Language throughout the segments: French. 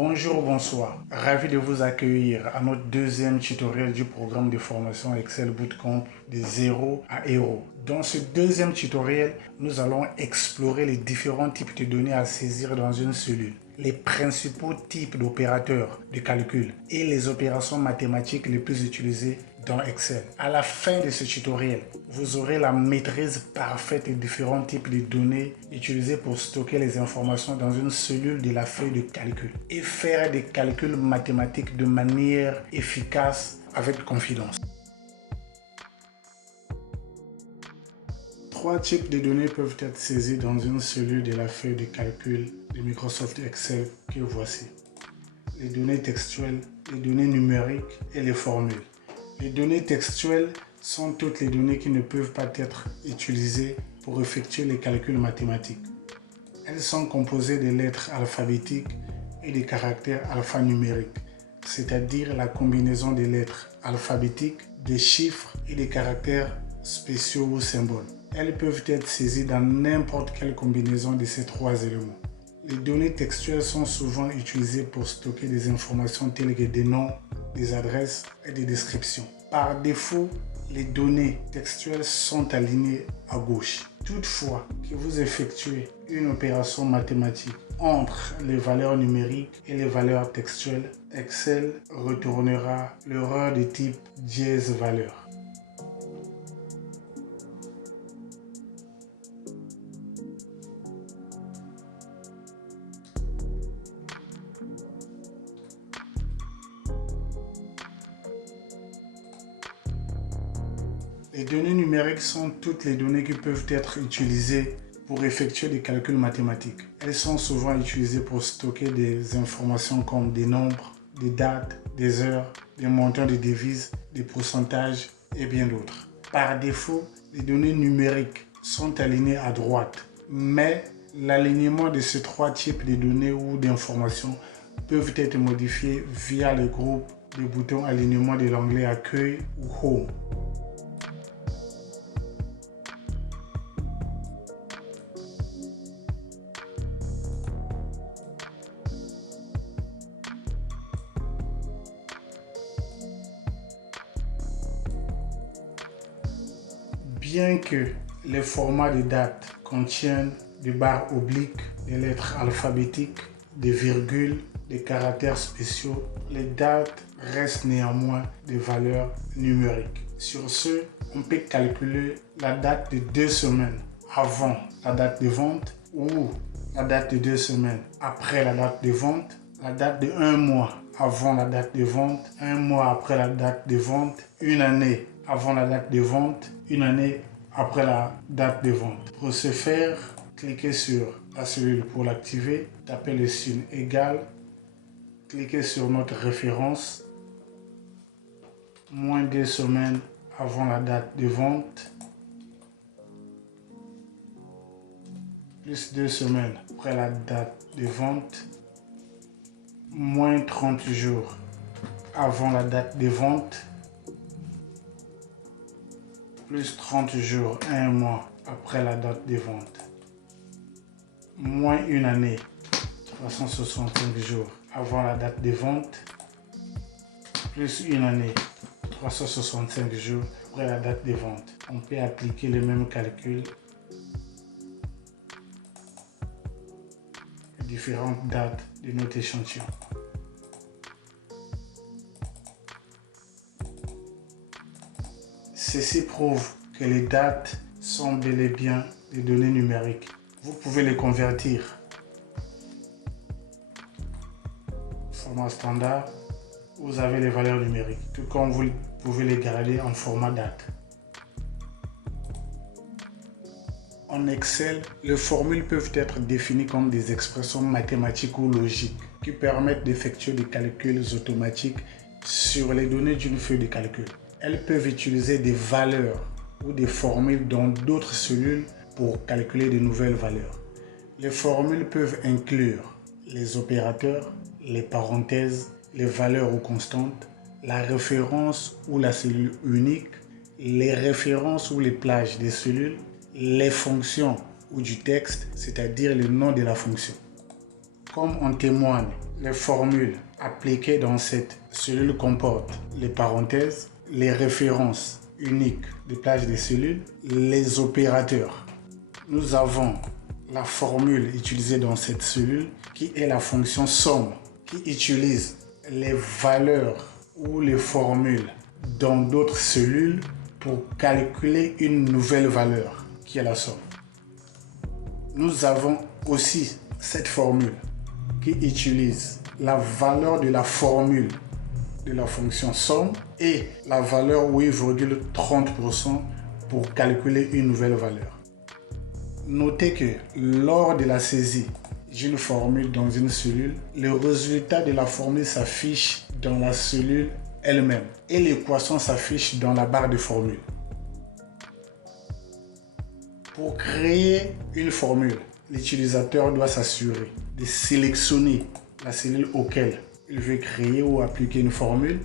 Bonjour, bonsoir. Ravi de vous accueillir à notre deuxième tutoriel du programme de formation Excel Bootcamp de 0 à Héros. Dans ce deuxième tutoriel, nous allons explorer les différents types de données à saisir dans une cellule, les principaux types d'opérateurs de calcul et les opérations mathématiques les plus utilisées dans Excel. À la fin de ce tutoriel, vous aurez la maîtrise parfaite des différents types de données utilisées pour stocker les informations dans une cellule de la feuille de calcul et faire des calculs mathématiques de manière efficace avec confidence. Trois types de données peuvent être saisies dans une cellule de la feuille de calcul de Microsoft Excel que voici. Les données textuelles, les données numériques et les formules. Les données textuelles sont toutes les données qui ne peuvent pas être utilisées pour effectuer les calculs mathématiques. Elles sont composées de lettres alphabétiques et de caractères alphanumériques, c'est-à-dire la combinaison des lettres alphabétiques, des chiffres et des caractères spéciaux ou symboles. Elles peuvent être saisies dans n'importe quelle combinaison de ces trois éléments. Les données textuelles sont souvent utilisées pour stocker des informations telles que des noms, des adresses et des descriptions. Par défaut, les données textuelles sont alignées à gauche. Toutefois, que vous effectuez une opération mathématique entre les valeurs numériques et les valeurs textuelles, Excel retournera l'erreur de type dièse valeur. Les données numériques sont toutes les données qui peuvent être utilisées pour effectuer des calculs mathématiques. Elles sont souvent utilisées pour stocker des informations comme des nombres, des dates, des heures, des montants de devises, des pourcentages et bien d'autres. Par défaut, les données numériques sont alignées à droite, mais l'alignement de ces trois types de données ou d'informations peuvent être modifiés via le groupe de boutons alignement de l'onglet Accueil ou Home. Bien que les formats de dates contiennent des barres obliques, des lettres alphabétiques, des virgules, des caractères spéciaux, les dates restent néanmoins des valeurs numériques. Sur ce, on peut calculer la date de 2 semaines avant la date de vente ou la date de 2 semaines après la date de vente, la date de 1 mois avant la date de vente, 1 mois après la date de vente, une année avant la date de vente, une année après la date de vente. Pour ce faire, cliquez sur la cellule pour l'activer, tapez le signe égal, cliquez sur notre référence, moins 2 semaines avant la date de vente, plus 2 semaines après la date de vente, moins 30 jours avant la date de vente, plus 30 jours, 1 mois après la date de vente, moins une année, 365 jours avant la date de vente, plus une année, 365 jours après la date de vente. On peut appliquer le même calcul à différentes dates de notre échantillon. Ceci prouve que les dates sont bel et bien des données numériques. Vous pouvez les convertir au format standard. Vous avez les valeurs numériques, tout comme vous pouvez les garder en format date. En Excel, les formules peuvent être définies comme des expressions mathématiques ou logiques qui permettent d'effectuer des calculs automatiques sur les données d'une feuille de calcul. Elles peuvent utiliser des valeurs ou des formules dans d'autres cellules pour calculer de nouvelles valeurs. Les formules peuvent inclure les opérateurs, les parenthèses, les valeurs ou constantes, la référence ou la cellule unique, les références ou les plages des cellules, les fonctions ou du texte, c'est-à-dire le nom de la fonction. Comme en témoigne Les formules appliquées dans cette cellule comportent les parenthèses, les références uniques des plages des cellules, les opérateurs. Nous avons la formule utilisée dans cette cellule qui est la fonction somme, qui utilise les valeurs ou les formules dans d'autres cellules pour calculer une nouvelle valeur qui est la somme. Nous avons aussi cette formule qui utilise la valeur de la formule de la fonction somme et la valeur 8,30% pour calculer une nouvelle valeur. Notez que lors de la saisie d'une formule dans une cellule, le résultat de la formule s'affiche dans la cellule elle-même et l'équation s'affiche dans la barre de formule. Pour créer une formule, l'utilisateur doit s'assurer de sélectionner la cellule auquel il veut créer ou appliquer une formule,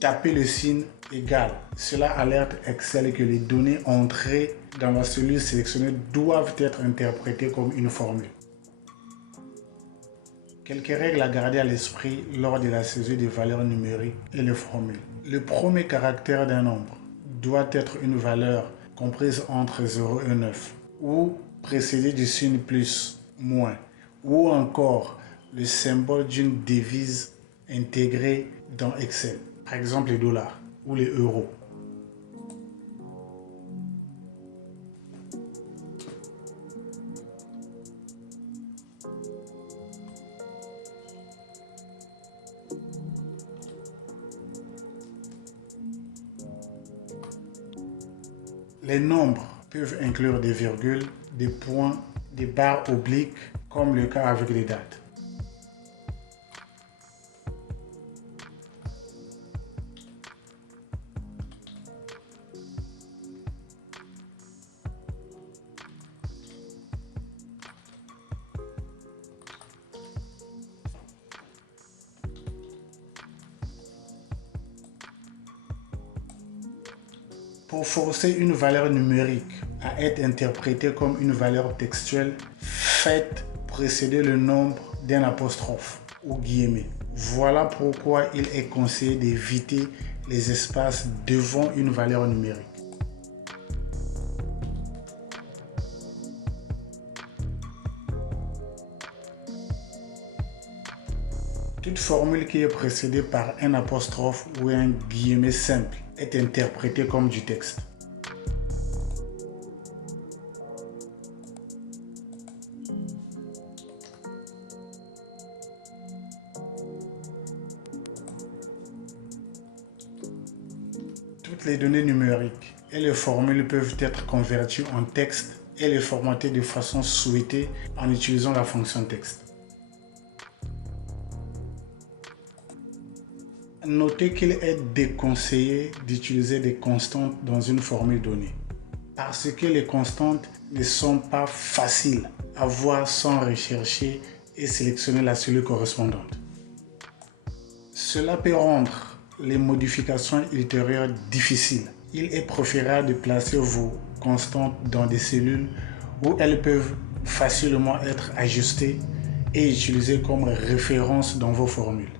taper le signe égal. Cela alerte Excel que les données entrées dans la cellule sélectionnée doivent être interprétées comme une formule. Quelques règles à garder à l'esprit lors de la saisie des valeurs numériques et les formules. Le premier caractère d'un nombre doit être une valeur comprise entre 0 et 9 ou précédée du signe plus, moins ou encore le symbole d'une devise intégrée dans Excel, par exemple les dollars ou les euros. Les nombres peuvent inclure des virgules, des points, des barres obliques, comme le cas avec les dates. Pour forcer une valeur numérique à être interprétée comme une valeur textuelle, faites précéder le nombre d'un apostrophe ou guillemets. Voilà pourquoi il est conseillé d'éviter les espaces devant une valeur numérique. Toute formule qui est précédée par un apostrophe ou un guillemet simple est interprétée comme du texte. Toutes les données numériques et les formules peuvent être converties en texte et les formater de façon souhaitée en utilisant la fonction texte. Notez qu'il est déconseillé d'utiliser des constantes dans une formule donnée parce que les constantes ne sont pas faciles à voir sans rechercher et sélectionner la cellule correspondante. Cela peut rendre les modifications ultérieures difficiles. Il est préférable de placer vos constantes dans des cellules où elles peuvent facilement être ajustées et utilisées comme référence dans vos formules.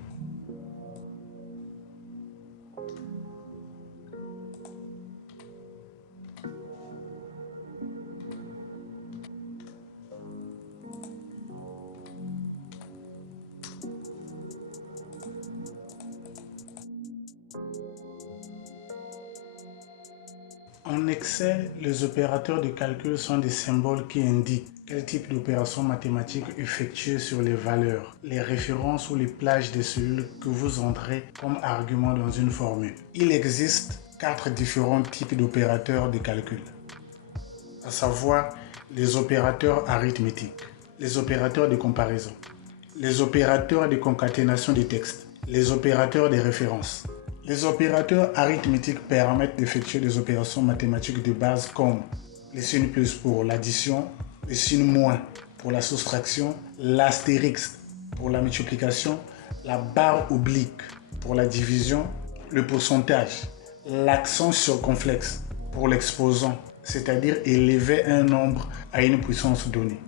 En Excel, les opérateurs de calcul sont des symboles qui indiquent quel type d'opération mathématique effectuer sur les valeurs, les références ou les plages des cellules que vous entrez comme argument dans une formule. Il existe 4 différents types d'opérateurs de calcul, à savoir les opérateurs arithmétiques, les opérateurs de comparaison, les opérateurs de concaténation des textes, les opérateurs de référence. Les opérateurs arithmétiques permettent d'effectuer des opérations mathématiques de base comme le signe plus pour l'addition, le signe moins pour la soustraction, l'astérix pour la multiplication, la barre oblique pour la division, le pourcentage, l'accent circonflexe pour l'exposant, c'est-à-dire élever un nombre à une puissance donnée.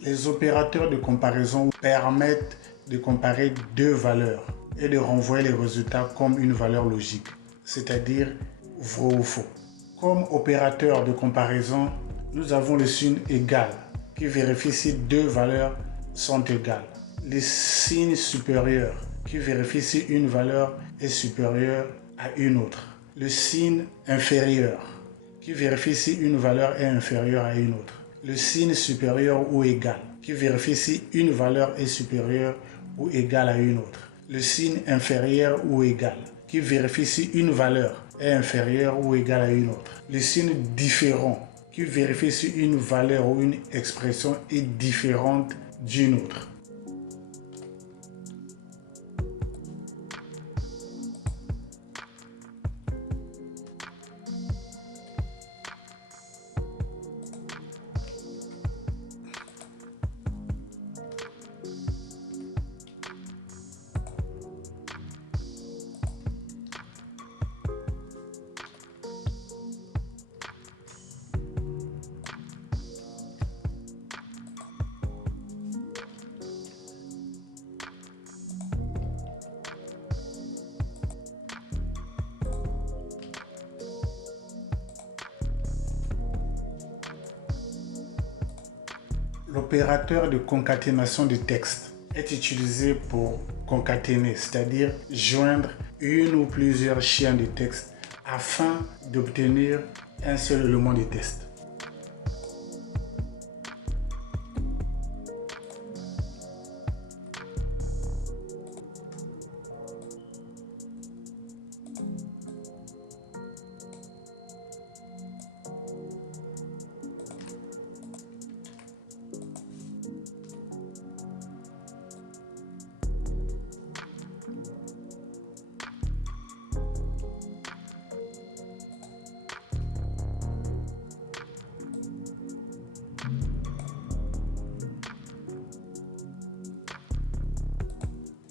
Les opérateurs de comparaison permettent de comparer deux valeurs et de renvoyer les résultats comme une valeur logique, c'est-à-dire vrai ou faux. Comme opérateur de comparaison, nous avons le signe égal qui vérifie si deux valeurs sont égales. Le signe supérieur qui vérifie si une valeur est supérieure à une autre. Le signe inférieur qui vérifie si une valeur est inférieure à une autre. Le signe supérieur ou égal qui vérifie si une valeur est supérieure ou égale à une autre. Le signe inférieur ou égal qui vérifie si une valeur est inférieure ou égale à une autre. Le signe différent qui vérifie si une valeur ou une expression est différente d'une autre. L'opérateur de concaténation de texte est utilisé pour concaténer, c'est-à-dire joindre une ou plusieurs chaînes de texte afin d'obtenir un seul élément de texte.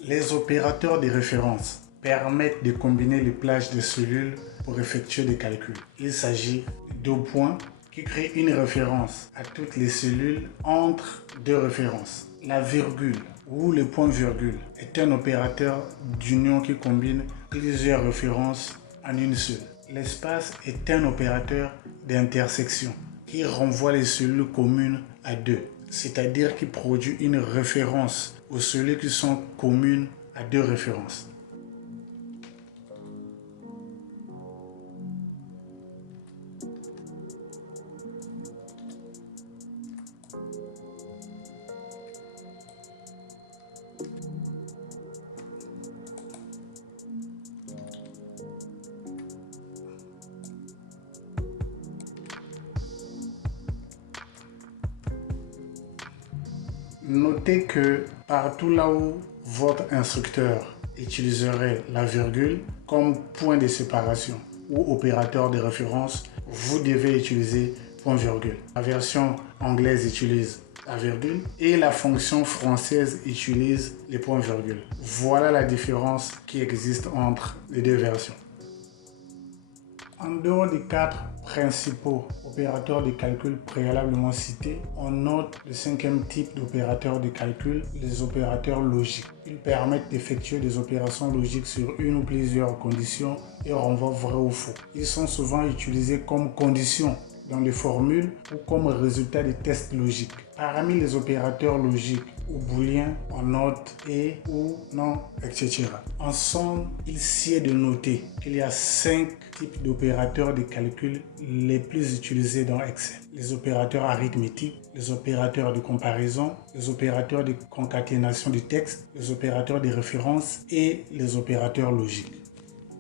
Les opérateurs de référence permettent de combiner les plages de cellules pour effectuer des calculs. Il s'agit de deux points qui créent une référence à toutes les cellules entre deux références. La virgule ou le point-virgule est un opérateur d'union qui combine plusieurs références en une seule. L'espace est un opérateur d'intersection qui renvoie les cellules communes à deux, c'est-à-dire qui produit une référence aux cellules qui sont communes à deux références. Notez que partout là où votre instructeur utiliserait la virgule comme point de séparation ou opérateur de référence, vous devez utiliser point-virgule. La version anglaise utilise la virgule et la fonction française utilise les points-virgules. Voilà la différence qui existe entre les deux versions. En dehors des quatre principaux opérateurs de calcul préalablement cités, on note le cinquième type d'opérateur de calcul, les opérateurs logiques. Ils permettent d'effectuer des opérations logiques sur une ou plusieurs conditions et renvoient vrai ou faux. Ils sont souvent utilisés comme conditions dans les formules ou comme résultat des tests logiques. Parmi les opérateurs logiques ou booléens, on note et, ou, non, etc. En somme, il sied de noter qu'il y a 5 types d'opérateurs de calcul les plus utilisés dans Excel. Les opérateurs arithmétiques, les opérateurs de comparaison, les opérateurs de concaténation de texte, les opérateurs de référence et les opérateurs logiques.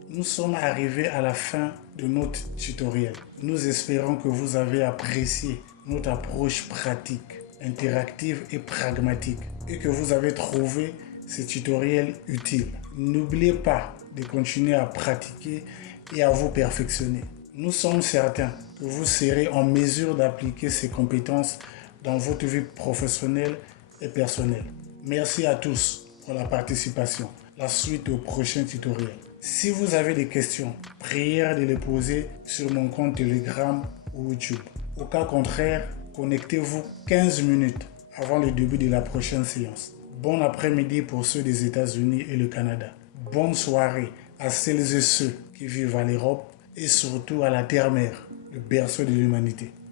Nous sommes arrivés à la fin de notre tutoriel. Nous espérons que vous avez apprécié notre approche pratique, interactive et pragmatique et que vous avez trouvé ce tutoriel utile. N'oubliez pas de continuer à pratiquer et à vous perfectionner. Nous sommes certains que vous serez en mesure d'appliquer ces compétences dans votre vie professionnelle et personnelle. Merci à tous pour la participation. La suite au prochain tutoriel. Si vous avez des questions, priez de les poser sur mon compte Telegram ou YouTube. Au cas contraire, connectez-vous 15 minutes avant le début de la prochaine séance. Bon après-midi pour ceux des États-Unis et le Canada. Bonne soirée à celles et ceux qui vivent à l'Europe et surtout à la Terre-Mère, le berceau de l'humanité.